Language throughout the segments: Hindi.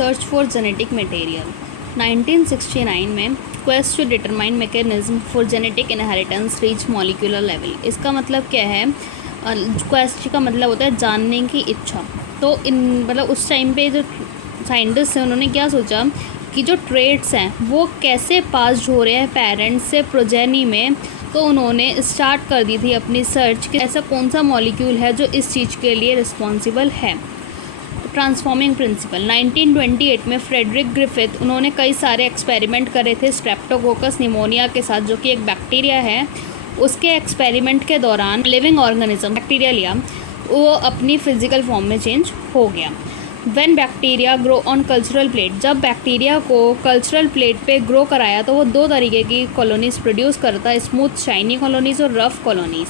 Search for genetic material. 1969 में quest to determine mechanism for genetic inheritance reach molecular level. इसका मतलब क्या है? क्वेस्ट का मतलब होता है जानने की इच्छा। तो मतलब उस टाइम पे जो साइंटिस्ट हैं उन्होंने क्या सोचा कि जो ट्रेड्स हैं वो कैसे पास हो रहे हैं पेरेंट्स से प्रोजेनी में। तो उन्होंने स्टार्ट कर दी थी अपनी सर्च कि ऐसा कौन सा मॉलिक्यूल है जो इस चीज़ के लिए रिस्पॉन्सिबल है। ट्रांसफॉर्मिंग प्रिंसिपल 1928 में फ्रेडरिक ग्रिफिथ उन्होंने कई सारे एक्सपेरिमेंट करे थे स्ट्रेप्टोकोकस निमोनिया के साथ, जो कि एक बैक्टीरिया है। उसके एक्सपेरिमेंट के दौरान लिविंग ऑर्गेनिज्म बैक्टीरिया लिया, वो अपनी फिजिकल फॉर्म में चेंज हो गया। When bacteria grow on cultural plate, जब बैक्टीरिया को कल्चरल प्लेट पे ग्रो कराया तो वो दो तरीके की कॉलोनीज प्रोड्यूस करता है, स्मूथ शाइनी कॉलोनीज और rough colonies,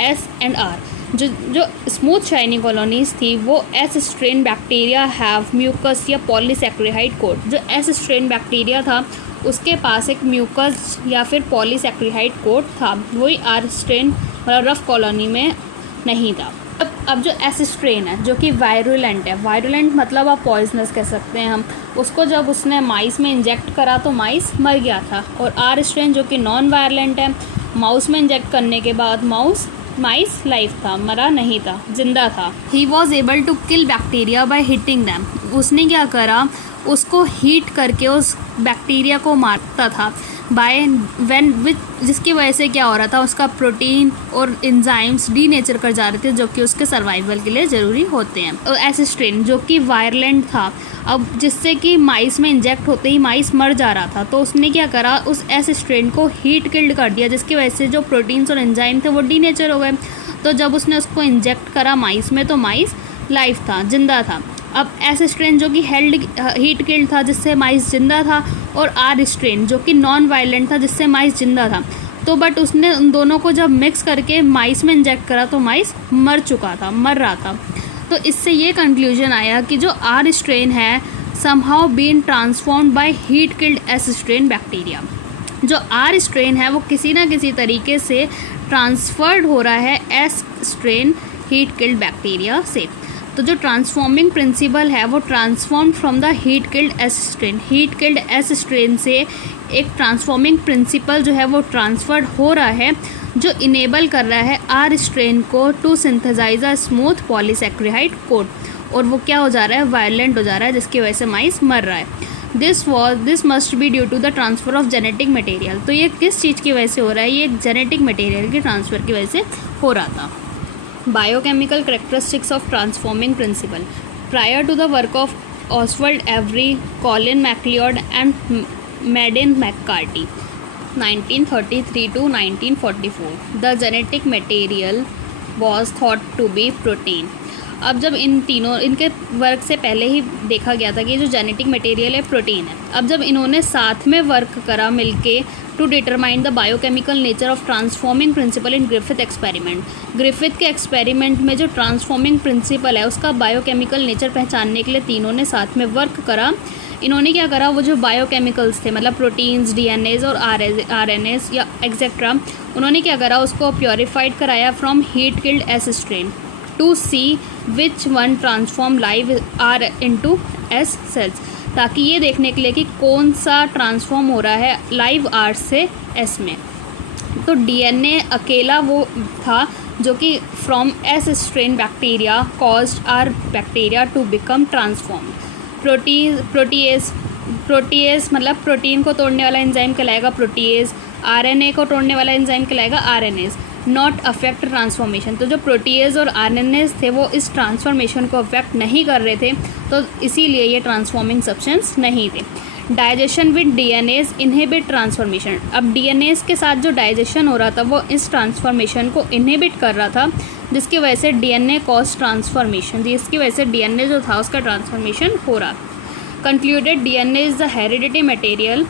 S and R. जो स्मूथ शाइनी कॉलोनीज थी वो S strain bacteria have mucus या पॉलीसैक्रिहाइड कोट। जो एस स्ट्रेन बैक्टीरिया था उसके पास एक म्यूकस या फिर पॉलीसैक्रिहाइड कोट था, वही आर स्ट्रेन मतलब रफ कॉलोनी में नहीं था। अब जो एस स्ट्रेन है जो कि वायरुलेंट है, वायरुलेंट मतलब आप पॉइजनस कह सकते हैं हम उसको, जब उसने माइस में इंजेक्ट करा तो माइस मर गया था। और आर स्ट्रेन जो कि नॉन वायरुलेंट है, माउस में इंजेक्ट करने के बाद माइस लाइफ था, मरा नहीं था, जिंदा था। He was able to kill bacteria by heating them. उसने क्या करा, उसको हीट करके उस बैक्टीरिया को मारता था जिसकी वजह से क्या हो रहा था, उसका प्रोटीन और एंजाइम्स डीनेचर कर जा रहे थे जो कि उसके सर्वाइवल के लिए ज़रूरी होते हैं। ऐसे स्ट्रेन जो कि वायरलेंट था, अब जिससे कि माइस में इंजेक्ट होते ही माइस मर जा रहा था, तो उसने क्या करा, उस ऐसे स्ट्रेन को हीट किल्ड कर दिया जिसकी वजह से जो प्रोटीन्स और एंजाइम थे वो डीनेचर हो गए। तो जब उसने उसको इंजेक्ट करा माइस में तो माइस लाइफ था, जिंदा था। अब ऐसे स्ट्रेन जो कि हीट किल्ड था जिससे माइस जिंदा था, और आर स्ट्रेन जो कि नॉन वायलेंट था जिससे माइस जिंदा था। तो बट उसने उन दोनों को जब मिक्स करके माइस में इंजेक्ट करा तो माइस मर रहा था। तो इससे ये कंक्लूजन आया कि जो आर स्ट्रेन है somehow been transformed by heat killed S strain bacteria. जो आर स्ट्रेन है वो किसी ना किसी तरीके से ट्रांसफर्ड हो रहा है S strain heat killed bacteria से। तो जो ट्रांसफॉर्मिंग प्रिंसिपल है वो transform from the heat killed S strain, heat killed S strain से एक ट्रांसफॉर्मिंग प्रिंसिपल जो है वो ट्रांसफर्ड हो रहा है, जो इनेबल कर रहा है आर स्ट्रेन को to synthesise a smooth पॉलीसैक्रिहाइड coat. और वो क्या हो जा रहा है, वायलेंट हो जा रहा है, जिसकी वजह से माइस मर रहा है। This must be due to the transfer of genetic material. तो ये किस चीज़ की वजह से हो रहा है, ये जेनेटिक मटेरियल के ट्रांसफ़र की वजह से हो रहा था। Biochemical characteristics of transforming principle. Prior to the work of Oswald Avery, Colin MacLeod and Madeleine McCarthy, 1933 to 1944, the genetic material was thought to be protein. अब जब इनके वर्क से पहले ही देखा गया था कि जो जेनेटिक मटेरियल है प्रोटीन है। अब जब इन्होंने साथ में वर्क करा मिलके to determine the biochemical nature of transforming principle in Griffith experiment, Griffith के एक्सपेरिमेंट में जो ट्रांसफॉर्मिंग प्रिंसिपल है उसका बायोकेमिकल नेचर पहचानने के लिए तीनों ने साथ में वर्क करा। इन्होंने क्या करा, वो जो बायोकेमिकल्स थे मतलब प्रोटीन्स, डीएनएज और आरएनएस या एक्सेट्रा, उन्होंने क्या करा, उसको प्योरीफाइड कराया from heat killed S strain to see which one transform live R into S cells, ताकि ये देखने के लिए कि कौन सा ट्रांसफॉर्म हो रहा है लाइव आर से एस में। तो डीएनए अकेला वो था जो कि from S strain bacteria caused R bacteria to become transform. Protease मतलब प्रोटीन को तोड़ने वाला एंजाइम कहलाएगा प्रोटीएज, आरएनए को तोड़ने वाला एंजाइम कहलाएगा आरएनएज, नॉट अफेक्ट ट्रांसफॉर्मेशन। तो जो प्रोटीएज और आरएनएज थे वो इस ट्रांसफॉर्मेशन को अफेक्ट नहीं कर रहे थे, तो इसीलिए ये ट्रांसफॉर्मिंग सब्सटेंस नहीं थे। Digestion with DNAs inhibit transformation. अब डीएनएज के साथ जो डाइजेशन हो रहा था वो इस ट्रांसफॉर्मेशन को इनहिबिट कर रहा था, जिसकी वजह से डीएनए कॉज ट्रांसफॉर्मेशन, जिसकी वजह से डीएनए जो था उसका ट्रांसफॉर्मेशन हो रहा। Concluded DNA is the heredity material,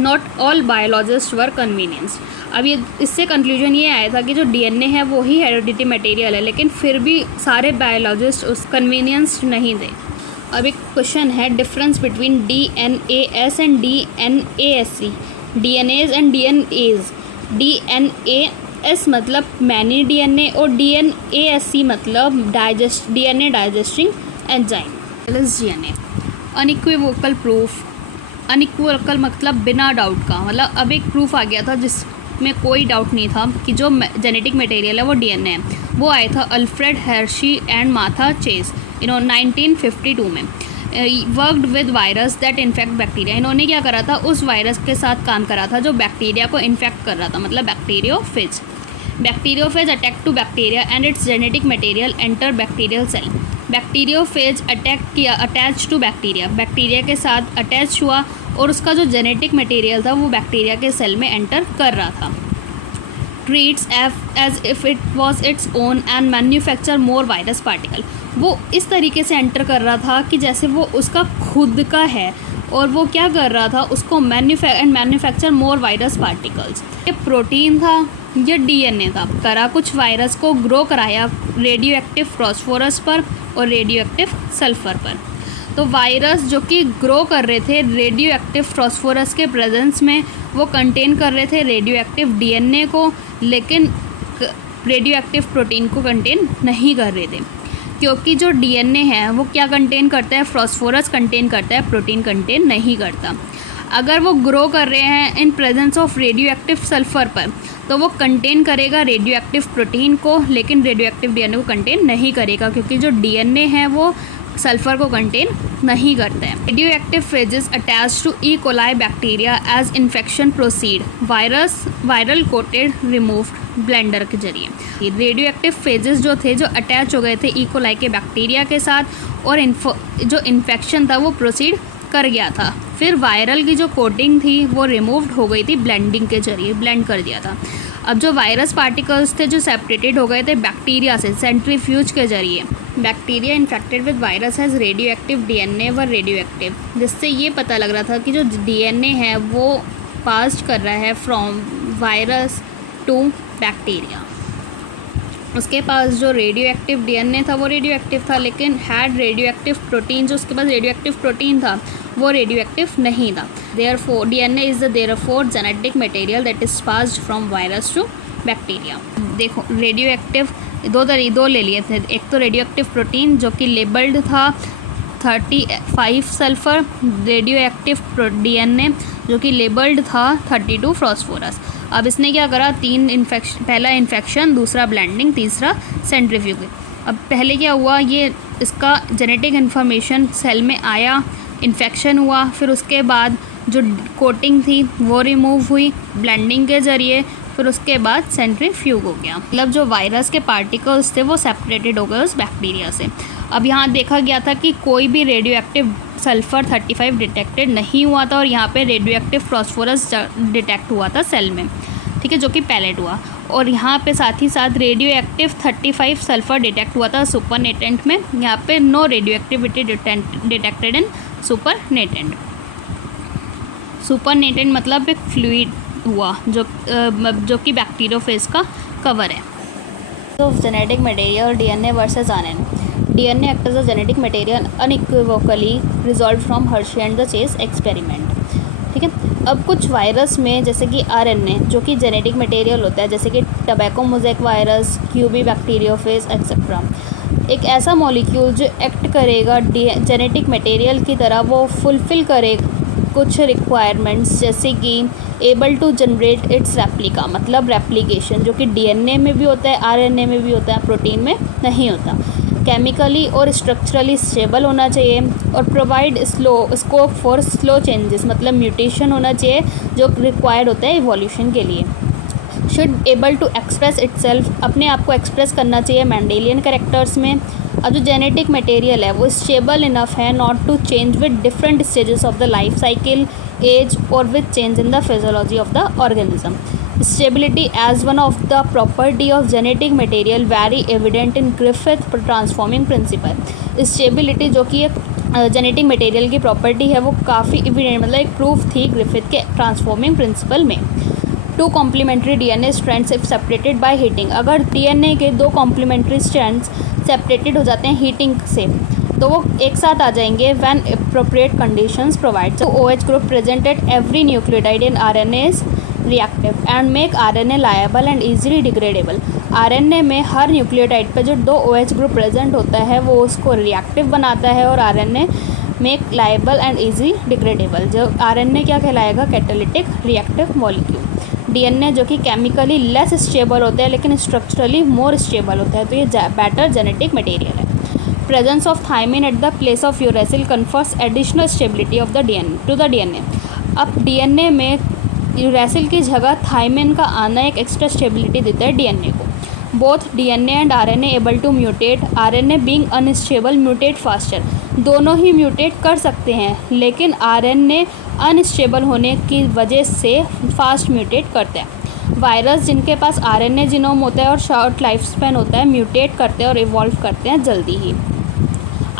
not all biologist were convenience. अब ये इससे कंक्लूजन ये आया था कि जो डीएनए है वो ही हेरिडिटी मटेरियल है, लेकिन फिर भी सारे बायोलॉजिस्ट उस कन्वीनियंस नहीं थे। अब एक क्वेश्चन है, difference between DNAs and DNase, DNAs and DNase. DNAs मतलब मैनी डीएनए और डीएनएसी मतलब DNA digesting enzyme, DNA. Unequivocal proof, unequivocal मतलब बिना डाउट का, मतलब अब एक प्रूफ आ गया था जिसमें कोई डाउट नहीं था कि जो जेनेटिक मटेरियल है वो डीएनए है। वो आया था Alfred Hershey and Martha Chase 1952 में। Worked with virus that infect bacteria. इन्होंने क्या करा था, उस वायरस के साथ काम करा था जो बैक्टीरिया को इन्फेक्ट कर रहा था, मतलब bacteriophage. Bacteriophage attack to bacteria and its genetic material enter bacterial cell. Bacteriophage attack किया, अटैच टू बैक्टीरिया, बैक्टीरिया के साथ अटैच हुआ और उसका जो जेनेटिक मटेरियल था वो बैक्टीरिया के सेल में एंटर कर रहा था। Treats as if it was its own and manufacture more virus particle. वो इस तरीके से एंटर कर रहा था कि जैसे वो उसका खुद का है, और वो क्या कर रहा था, उसको मैन्युफैक्चर मोर वायरस पार्टिकल्स। ये प्रोटीन था, ये डीएनए था, करा कुछ वायरस को ग्रो कराया रेडियो एक्टिव फॉस्फोरस पर और रेडियो एक्टिव सल्फर पर। तो वायरस जो कि ग्रो कर रहे थे रेडियो एक्टिव फॉस्फोरस के प्रेजेंस में, वो कंटेन कर रहे थे रेडियो एक्टिव डीएनए को, लेकिन रेडियो एक्टिव प्रोटीन को कंटेन नहीं कर रहे थे, क्योंकि जो डीएनए है वो क्या कंटेन करता है, फॉस्फोरस कंटेन करता है, प्रोटीन कंटेन नहीं करता। अगर वो ग्रो कर रहे हैं in presence of radio active sulphur पर, तो वो कंटेन करेगा रेडियो एक्टिव प्रोटीन को, लेकिन रेडियो एक्टिव डीएनए को कंटेन नहीं करेगा, क्योंकि जो डीएनए है वो सल्फर को कंटेन नहीं करता है। Radio active phages attach to E coli bacteria as infection proceed, viral coated removed blender के जरिए। रेडियो एक्टिव फेजेस जो थे, जो अटैच हो गए थे ई कोलाई के बैक्टीरिया के साथ, और जो इन्फेक्शन था वो प्रोसीड कर गया था। फिर वायरल की जो कोटिंग थी वो रिमूव्ड हो गई थी ब्लेंडिंग के जरिए, ब्लेंड कर दिया था। अब जो वायरस पार्टिकल्स थे जो सेपरेटेड हो गए थे बैक्टीरिया से सेंट्रीफ्यूज के जरिए। Bacteria infected with virus has radio active DNA व रेडियो एक्टिव, जिससे ये पता लग रहा था कि जो डीएनए है वो पास कर रहा है फ्रॉम वायरस टू बैक्टीरिया। उसके पास जो रेडियो एक्टिव डीएनए था वो रेडियो एक्टिव था, लेकिन हैड रेडियो एक्टिव प्रोटीन, जो उसके पास रेडियो एक्टिव प्रोटीन था वो रेडियो एक्टिव नहीं था। Therefore DNA is the therefore genetic material that is passed from virus to bacteria. देखो रेडियो एक्टिव दो ले लिए थे, एक तो रेडियो एक्टिव प्रोटीन जो कि लेबल्ड था 35 सल्फर, रेडियो एक्टिव डीएनए जो कि लेबल्ड था 32 फॉस्फोरस। अब इसने क्या करा, पहला इन्फेक्शन, दूसरा ब्लेंडिंग, तीसरा सेंट्रीफ्यूज। अब पहले क्या हुआ, ये इसका जेनेटिक इन्फॉर्मेशन सेल में आया, इन्फेक्शन हुआ, फिर उसके बाद जो कोटिंग थी वो रिमूव हुई ब्लेंडिंग के ज़रिए, फिर उसके बाद सेंट्रीफ्यूज हो गया, मतलब जो वायरस के पार्टिकल्स थे वो सेपरेटेड हो गए उस बैक्टीरिया से। अब यहाँ देखा गया था कि कोई भी रेडियो एक्टिव सल्फ़र 35 डिटेक्टेड नहीं हुआ था, और यहाँ पे रेडियो एक्टिव फॉस्फोरस डिटेक्ट हुआ था सेल में, ठीक है, जो कि पैलेट हुआ। और यहाँ पे साथ ही साथ रेडियो एक्टिव 35 सल्फ़र डिटेक्ट हुआ था सुपरनेटेंट में, यहाँ पे no radio activity detected in supernatant. Supernatant मतलब एक फ्लूइड हुआ जो कि बैक्टीरियोफेज का कवर है। तो genetic material DNA versus RNA. DNA act as a genetic material unequivocally resolved from Hershey and the Chase experiment, ठीक है। अब कुछ वायरस में जैसे कि आरएनए जो कि जेनेटिक मटेरियल होता है, जैसे कि tobacco mosaic virus, QB bacteriophage etcetera, एक ऐसा मॉलिक्यूल जो एक्ट करेगा जेनेटिक मटेरियल की तरह, वो फुलफ़िल करेगा कुछ रिक्वायरमेंट्स, जैसे कि able to generate its replica, मतलब रेप्लिकेशन, जो कि डीएनए में भी होता है, आरएनए में भी होता है, प्रोटीन में नहीं होता। केमिकली और स्ट्रक्चरली स्टेबल होना चाहिए, और provide scope for slow changes, मतलब म्यूटेशन होना चाहिए जो रिक्वायर्ड होता है इवोल्यूशन के लिए। Should able to express itself, अपने आप को एक्सप्रेस करना चाहिए मेंडेलियन कैरेक्टर्स में। अब जो जेनेटिक मटेरियल है वो स्टेबल इनफ है not to change with different stages of the life cycle, as और with change in the physiology of the organism. Stability as one of the property of genetic material very evident in Griffith transforming principle। Stability जो कि एक जेनेटिक मटेरियल की प्रॉपर्टी है वो काफ़ी एविडेंट, मतलब एक प्रूफ थी ग्रिफिथ के ट्रांसफॉर्मिंग प्रिंसिपल में। Two complementary DNA strands if separated by heating, अगर डीएनए के दो कॉम्प्लीमेंट्री स्ट्रैंड्स सेपरेटेड हो जाते हैं हीटिंग से, तो वो एक साथ आ जाएंगे when appropriate conditions provide. OH group present at every nucleotide in RNA is reactive and make RNA liable and easily degradable. RNA में हर न्यूक्लियोटाइड पे जो 2 OH ग्रुप प्रेजेंट होता है वो उसको रिएक्टिव बनाता है और RNA make liable and easy degradable. जो RNA क्या कहलाएगा, कैटालिटिक रिएक्टिव मॉलिक्यूल। DNA जो कि केमिकली लेस स्टेबल होता है लेकिन स्ट्रक्चरली मोर स्टेबल होता है, तो ये बेटर जेनेटिक मटेरियल है। Presence of thymine at the place of uracil confers additional stability of the DNA to the DNA। अब DNA में यूरेसिल की जगह थायमिन का आना एक एक्स्ट्रा स्टेबिलिटी देता है DNA को। Both DNA and RNA able to mutate, RNA being unstable mutate faster. दोनों ही म्यूटेट कर सकते हैं लेकिन RNA अनस्टेबल होने की वजह से फास्ट म्यूटेट करते हैं। वायरस जिनके पास RNA जीनोम होता है और शॉर्ट लाइफ स्पैन होता है म्यूटेट करते हैं और इवॉल्व करते हैं जल्दी ही।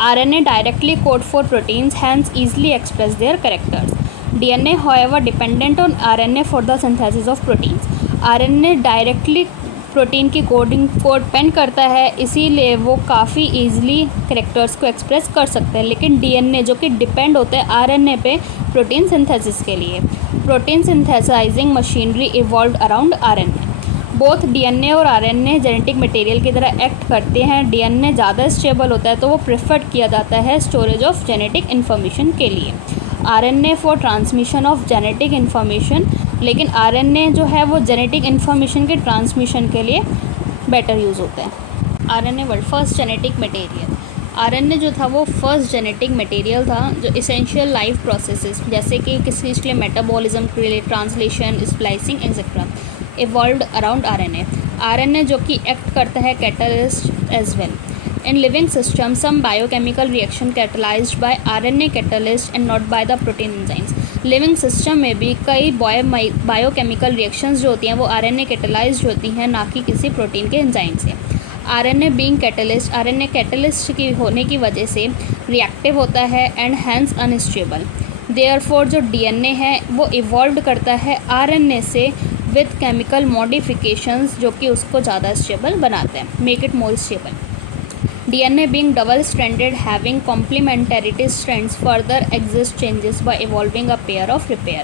RNA directly code for proteins, hence easily express their characters. DNA however dependent on RNA for the synthesis of proteins। RNA directly protein की कोडिंग को डिपेंड करता है, इसीलिए वो काफ़ी ईजिली कैरेक्टर्स को एक्सप्रेस कर सकते हैं। लेकिन DNA जो कि डिपेंड होता है RNA पे प्रोटीन सिंथेसिस के लिए। Protein synthesising machinery evolve around RNA। Both DNA और RNA जेनेटिक मटेरियल की तरह एक्ट करते हैं। DNA ज़्यादा स्टेबल होता है तो वो प्रेफर्ड किया जाता है स्टोरेज ऑफ जेनेटिक इन्फॉर्मेशन के लिए। RNA for transmission of genetic information, लेकिन RNA जो है वो जेनेटिक इन्फॉर्मेशन के ट्रांसमिशन के लिए बेटर यूज़ होता है। RNA word first genetic material. RNA जो था वो फर्स्ट जेनेटिक मटेरियल था जो इसेंशियल लाइफ प्रोसेसेस जैसे कि किसी चीज़ के लिए मेटाबॉलिज्म के लिए translation, splicing etcetera evolved around RNA। RNA जो कि एक्ट करता है catalyst as well. In living system, some biochemical reaction catalyzed by RNA catalyst and not by the protein enzymes। Living system में भी कई बायोकेमिकल रिएक्शंस जो होती हैं वो RNA कैटलाइज्ड होती हैं, ना कि किसी प्रोटीन के एंजाइम से। RNA being catalyst, RNA catalyst की होने की वजह से रिएक्टिव होता है एंड हैंस अनस्टेबल। देयरफॉर जो DNA है वो इवॉल्व करता है RNA से विद केमिकल मॉडिफिकेशंस जो कि उसको ज़्यादा स्टेबल बनाते हैं, make it more stable. DNA being double stranded having complementarity strands further exist changes by evolving a pair of repair।